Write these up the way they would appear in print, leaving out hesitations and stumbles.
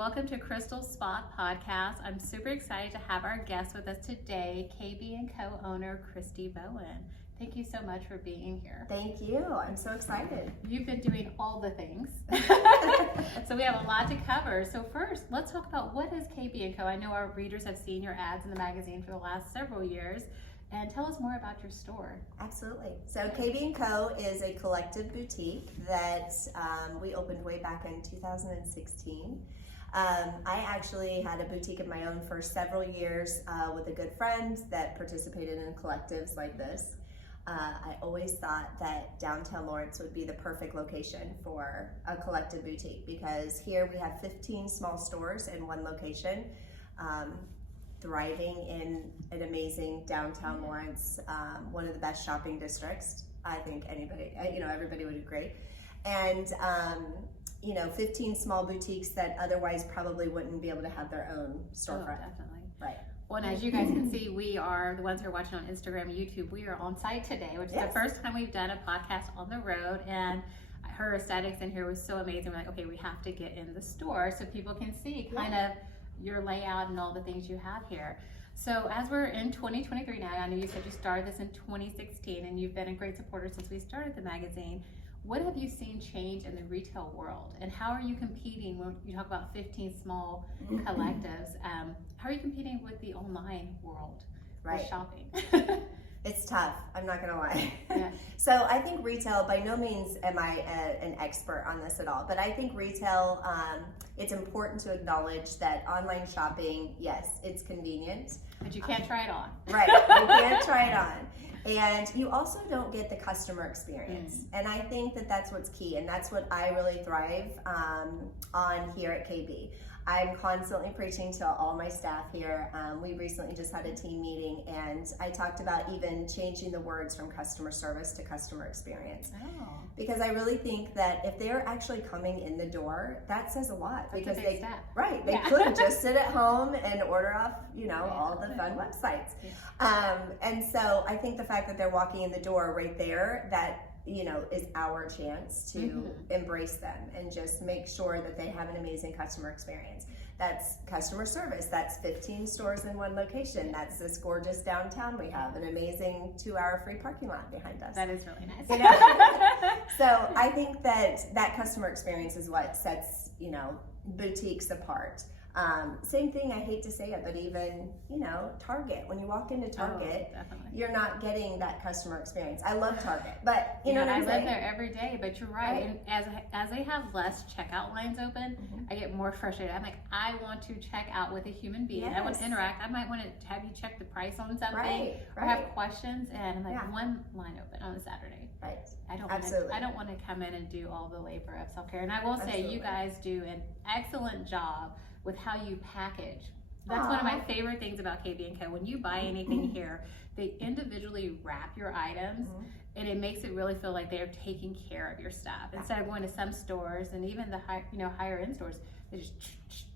welcome to Crystal Spot Podcast. I'm super excited to have our guest with us today, KB&Co owner Kristie Bowen. Thank you so much for being here. Thank you. I'm so excited. You've been doing all the things. So we have a lot to cover. So first, let's talk about what is KB&Co. I know our readers have seen your ads in the magazine for the last several years. And tell us more about your store. Absolutely. So KB&Co is a collective boutique that we opened way back in 2016. I actually had a boutique of my own for several years with a good friend that participated in collectives like this. I always thought that downtown Lawrence would be the perfect location for a collective boutique because here we have 15 small stores in one location. Thriving in an amazing downtown Lawrence, one of the best shopping districts. I think everybody would agree. And 15 small boutiques that otherwise probably wouldn't be able to have their own storefront. Oh, definitely. Right. Well, and as you guys can see, we are, the ones who are watching on Instagram and YouTube, we are on site today, which is the first time we've done a podcast on the road. And her aesthetics in here was so amazing. We're like, okay, we have to get in the store so people can see kind of your layout and all the things you have here. So as we're in 2023 now, I know you said you started this in 2016 and you've been a great supporter since we started the magazine. What have you seen change in the retail world, and how are you competing when you talk about 15 small collectives? How are you competing with the online world with shopping? It's tough, I'm not gonna lie. Yeah. So I think retail, by no means am I an expert on this at all, but I think retail, it's important to acknowledge that online shopping, yes, it's convenient. But you can't try it on. Right, you can't try it on. And you also don't get the customer experience. And I think that that's what's key, and that's what I really thrive on here at KB. I'm constantly preaching to all my staff here. We recently just had a team meeting and I talked about even changing the words from customer service to customer experience. Oh. Because I really think that if they're actually coming in the door, that says a lot. That's because a big step. Right, they could just sit at home and order off, all the fun websites. Yeah. And so I think the fact that they're walking in the door right there, that is our chance to embrace them and just make sure that they have an amazing customer experience. That's customer service. That's 15 stores in one location. That's this gorgeous downtown we have, an amazing 2-hour free parking lot behind us. That is really nice. So I think that customer experience is what sets, boutiques apart. Same thing, I hate to say it, but even, Target. When you walk into Target, you're not getting that customer experience. I love Target, but you know what I'm saying? I live there every day, but you're right. And as they have less checkout lines open, I get more frustrated. I'm like, I want to check out with a human being. I want to interact. I might want to have you check the price on something or have questions, and I'm like, one line open on a Saturday. Right. I don't want to come in and do all the labor of self-care. And I will say, you guys do an excellent job with how you package. That's one of my favorite things about KB&Co. When you buy anything here, they individually wrap your items, and it makes it really feel like they're taking care of your stuff. Instead of going to some stores and even the higher end stores, they just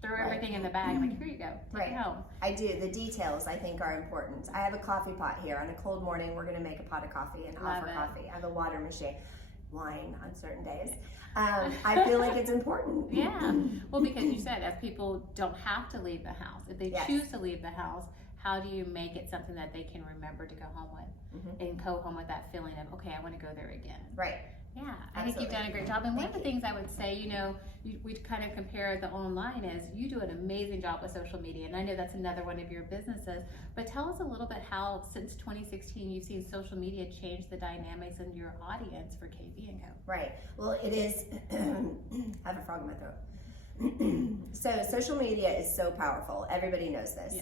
throw everything in the bag. I'm like, here you go, take it home. I do. The details I think are important. I have a coffee pot here. On a cold morning, we're going to make a pot of coffee and offer coffee. I have a water machine, wine on certain days. I feel like it's important. Yeah. Well, because you said as people don't have to leave the house, if they choose to leave the house, how do you make it something that they can remember to go home with and go home with that feeling of, okay, I want to go there again. Right. Yeah, I think you've done a great job. And one of the things I would say, we kind of compare the online is you do an amazing job with social media. And I know that's another one of your businesses. But tell us a little bit how, since 2016, you've seen social media change the dynamics in your audience for KB&Co. Right. Well, it is, I have a frog in my throat. So social media is so powerful. Everybody knows this.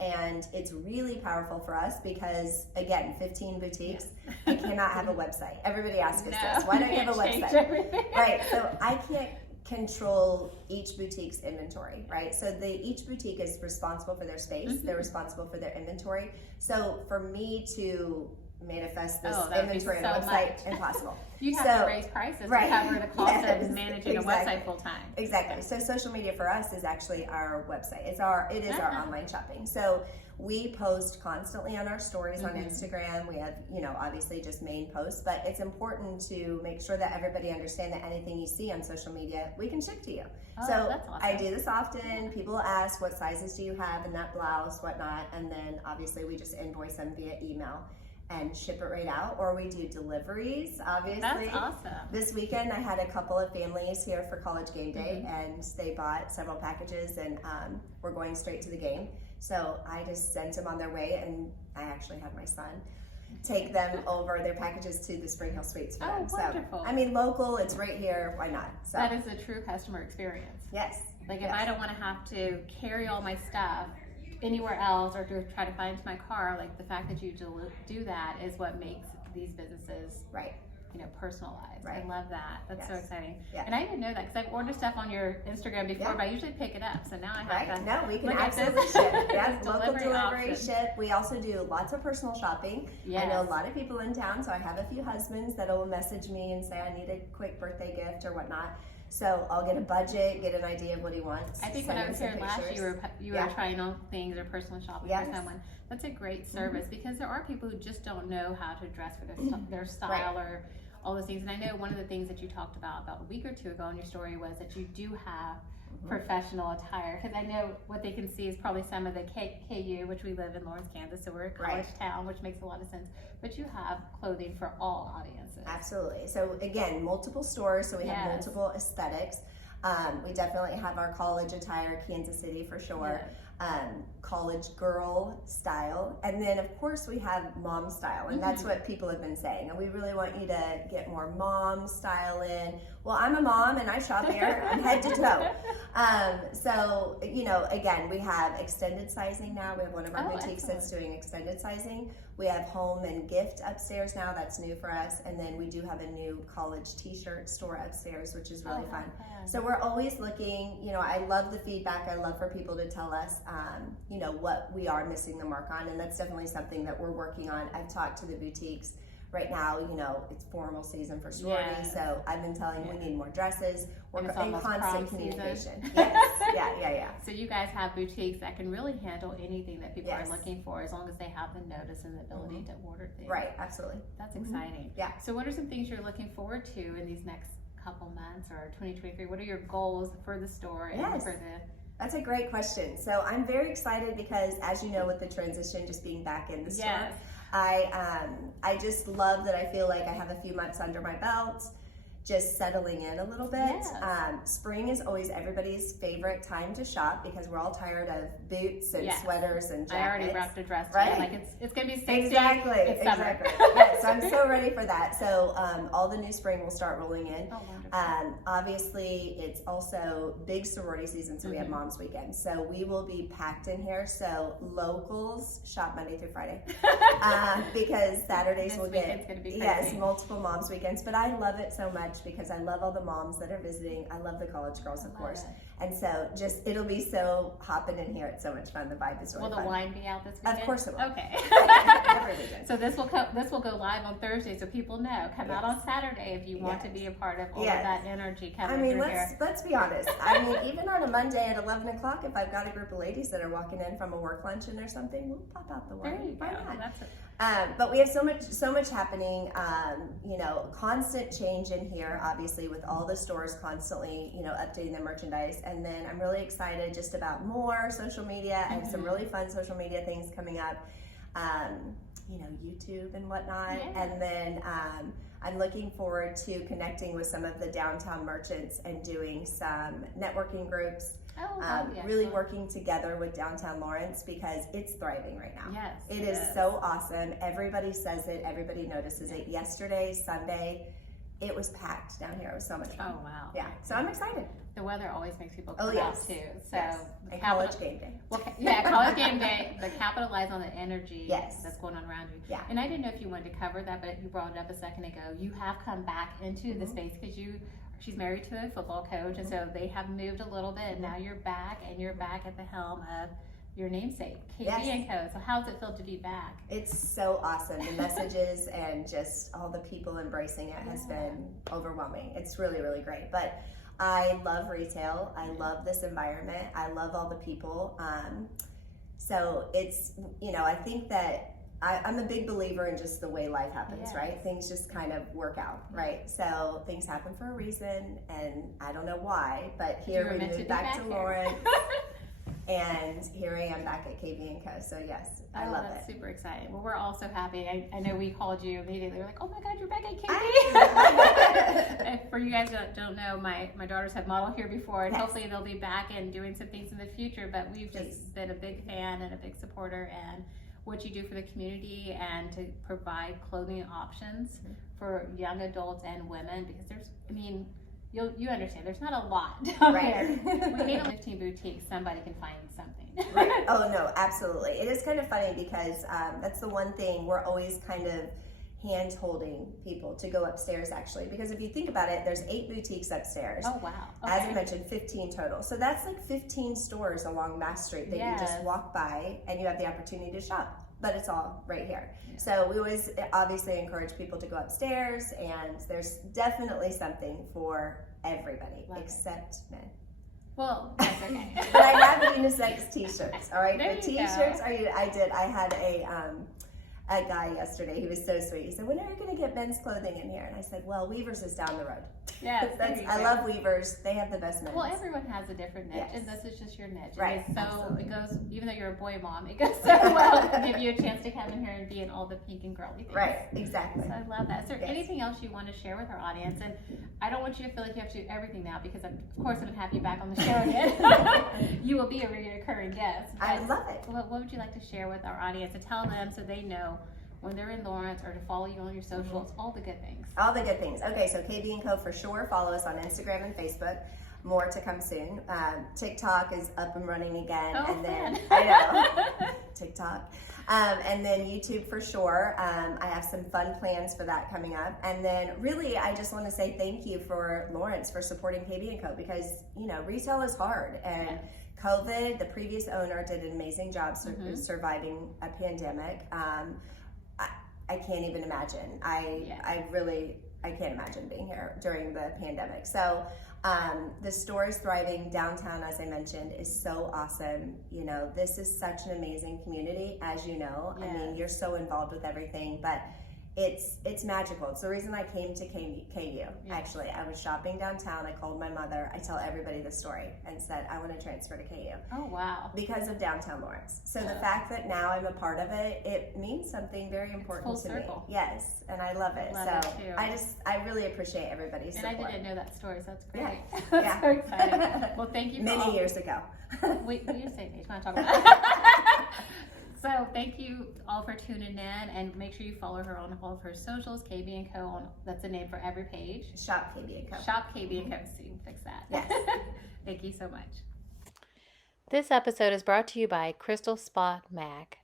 And it's really powerful for us because, again, 15 boutiques, I cannot have a website. Everybody asks us this. Why don't you have a website? Right. So I can't control each boutique's inventory, right? So each boutique is responsible for their space. They're responsible for their inventory. So for me to manifest this that would be inventory so on the website. much. Impossible. You have to raise prices to cover the cost of managing a website full time. Exactly. So social media for us is actually our website. It is our online shopping. So we post constantly on our stories on Instagram. We have, obviously just main posts, but it's important to make sure that everybody understand that anything you see on social media, we can ship to you. So that's awesome. I do this often. People ask, what sizes do you have in that blouse, whatnot, and then obviously we just invoice them via email and ship it right out, or we do deliveries, obviously. That's awesome. This weekend I had a couple of families here for college game day, and they bought several packages, and we're going straight to the game. So I just sent them on their way, and I actually had my son take them over their packages to the Spring Hill Suites for them. Wonderful. So, I mean, local, it's right here, why not? So that is a true customer experience. Yes. Like if I don't want to have to carry all my stuff anywhere else or to try to find into my car, like the fact that you do that is what makes these businesses personalized. Right. I love that. That's so exciting. Yeah. And I didn't know that because I've ordered stuff on your Instagram before, but I usually pick it up. So now I have to. No, we can look absolutely ship. Yeah, local delivery options. ship. We also do lots of personal shopping. Yes. I know a lot of people in town, so I have a few husbands that will message me and say I need a quick birthday gift or whatnot. So I'll get a budget, get an idea of what he wants. I think when I was here last, you were trying on things or personal shopping for someone. That's a great service because there are people who just don't know how to dress for their style or all those things. And I know one of the things that you talked about a week or two ago in your story was that you do have professional attire, because I know what they can see is probably some of the KU, which we live in Lawrence, Kansas, so we're a college town, which makes a lot of sense, but you have clothing for all audiences. Absolutely. So again, multiple stores, so we have multiple aesthetics. We definitely have our college attire, Kansas City for sure. College girl style, and then of course we have mom style, and that's what people have been saying, and we really want you to get more mom style in. Well, I'm a mom and I shop here from head to toe. So again, we have extended sizing now. We have one of our boutiques that's doing extended sizing. We have home and gift upstairs now. That's new for us. And then we do have a new college t-shirt store upstairs, which is really fun. So we're always looking, I love the feedback. I love for people to tell us, what we are missing the mark on. And that's definitely something that we're working on. I've talked to the boutiques. Right now, it's formal season for sorority, so I've been telling we need more dresses. We're in constant communication. Yeah. So you guys have boutiques that can really handle anything that people are looking for, as long as they have the notice and the ability to order things. Right, absolutely. That's exciting. Yeah. So what are some things you're looking forward to in these next couple months or 2023? What are your goals for the store and for the... That's a great question. So I'm very excited because, as you know, with the transition, just being back in the store, I just love that I feel like I have a few months under my belt, just settling in a little bit. Spring is always everybody's favorite time to shop because we're all tired of boots and sweaters and jackets. I already wrapped a dress, right? Like it's gonna be 60. Exactly. Yes, so I'm so ready for that. So all the new spring will start rolling in. Oh, wonderful. Obviously, it's also big sorority season, so we have Mom's Weekend. So we will be packed in here. So locals shop Monday through Friday because Saturdays will get multiple Mom's Weekends. But I love it so much because I love all the moms that are visiting. I love the college girls, of course. And so it'll be so hopping in here. It's so much fun. The vibe is really fun. Will the wine be out this weekend? Of course it will. Okay. Every weekend. So this will go live on Thursday, so people know. Come out on Saturday if you want to be a part of all of that energy coming through here. Let's be honest. I mean, even on a Monday at 11 o'clock, if I've got a group of ladies that are walking in from a work luncheon or something, we'll pop out the wine. There you go. That's it. But we have so much happening, constant change in here, obviously, with all the stores constantly, updating their merchandise. And then I'm really excited just about more social media. I have some really fun social media things coming up, YouTube and whatnot. And then I'm looking forward to connecting with some of the downtown merchants and doing some networking groups. Really working together with downtown Lawrence because it's thriving right now. Yes, it is so awesome. Everybody says it. Everybody notices it. Yesterday, Sunday, it was packed down here. It was so much fun. Oh, wow. Yeah, so I'm excited. The weather always makes people come out too. So and college game day. Well, college game day, but capitalize on the energy that's going on around you. Yeah. And I didn't know if you wanted to cover that, but you brought it up a second ago. You have come back into the space because she's married to a football coach, and so they have moved a little bit, and now you're back, and you're back at the helm of your namesake, KB&Co. Yes. So how does it feel to be back? It's so awesome. The messages and just all the people embracing it has been overwhelming. It's really, really great. But I love retail. I love this environment. I love all the people. So it's, I think that I'm a big believer in just the way life happens, right? Things just kind of work out, right? So things happen for a reason, and I don't know why, but here we moved back to Lawrence, and here I am back at KB&Co. So yes, I love that's it. Super exciting. Well, we're also happy. I know we called you immediately. We're like, oh my God, you're back at KB. For you guys that don't know, my daughters have modeled here before, and hopefully they'll be back and doing some things in the future. But we've just been a big fan and a big supporter, and what you do for the community and to provide clothing options for young adults and women, because you understand, there's not a lot down there. When we have 15 boutiques, somebody can find something. Right. Oh no, absolutely. It is kind of funny because that's the one thing we're always kind of hand holding people to go upstairs, actually, because if you think about it, there's 8 boutiques upstairs. Oh wow. Okay. As I mentioned, 15 total. So that's like 15 stores along Mass Street that you just walk by and you have the opportunity to shop, but it's all right here. So we always obviously encourage people to go upstairs, and there's definitely something for everybody except men. Well, that's okay. But I have unisex t-shirts, all right? There The t-shirts are, I had a guy yesterday, he was so sweet. He said, when are you going to get men's clothing in here? And I said, well, Weavers is down the road. Yes, I love Weavers. They have the best men's. Well, everyone has a different niche, and this is just your niche. Right. So absolutely. It goes, even though you're a boy mom, it goes so well to give you a chance to come in here and be in all the pink and girly things. Right, exactly. So I love that. Is there anything else you want to share with our audience? And I don't want you to feel like you have to do everything now, because of course I'm going to have you back on the show again. You will be a recurring guest. I love it. What would you like to share with our audience to tell them so they know when they're in Lawrence, or to follow you on your socials, all the good things? All the good things. Okay, so KB&Co for sure. Follow us on Instagram and Facebook. More to come soon. TikTok is up and running again. Oh, and then fun. I know TikTok. And then YouTube for sure. I have some fun plans for that coming up. And then really, I just want to say thank you for Lawrence for supporting KB&Co, because retail is hard, and COVID, the previous owner did an amazing job surviving a pandemic. I can't even imagine. I can't imagine being here during the pandemic. So the store is thriving. Downtown, as I mentioned, is so awesome. This is such an amazing community, as you know. I mean, you're so involved with everything, but it's magical. It's the reason I came to KU. Actually, I was shopping downtown. I called my mother. I tell everybody the story and said, I want to transfer to KU. Oh, wow. Because of downtown Lawrence. So the fact that now I'm a part of it, it means something very important to me. Yes, and I love it. I really appreciate everybody's support. And I didn't know that story, so that's great. Yeah. So exciting. Well, thank you. Many years ago. Wait, what do you say? You want to talk about that? So thank you all for tuning in, and make sure you follow her on all of her socials, KB&Co. That's the name for every page. Shop KB&Co. Shop KB&Co. So you can fix that. Yes. Thank you so much. This episode is brought to you by Crystal Spot Mac.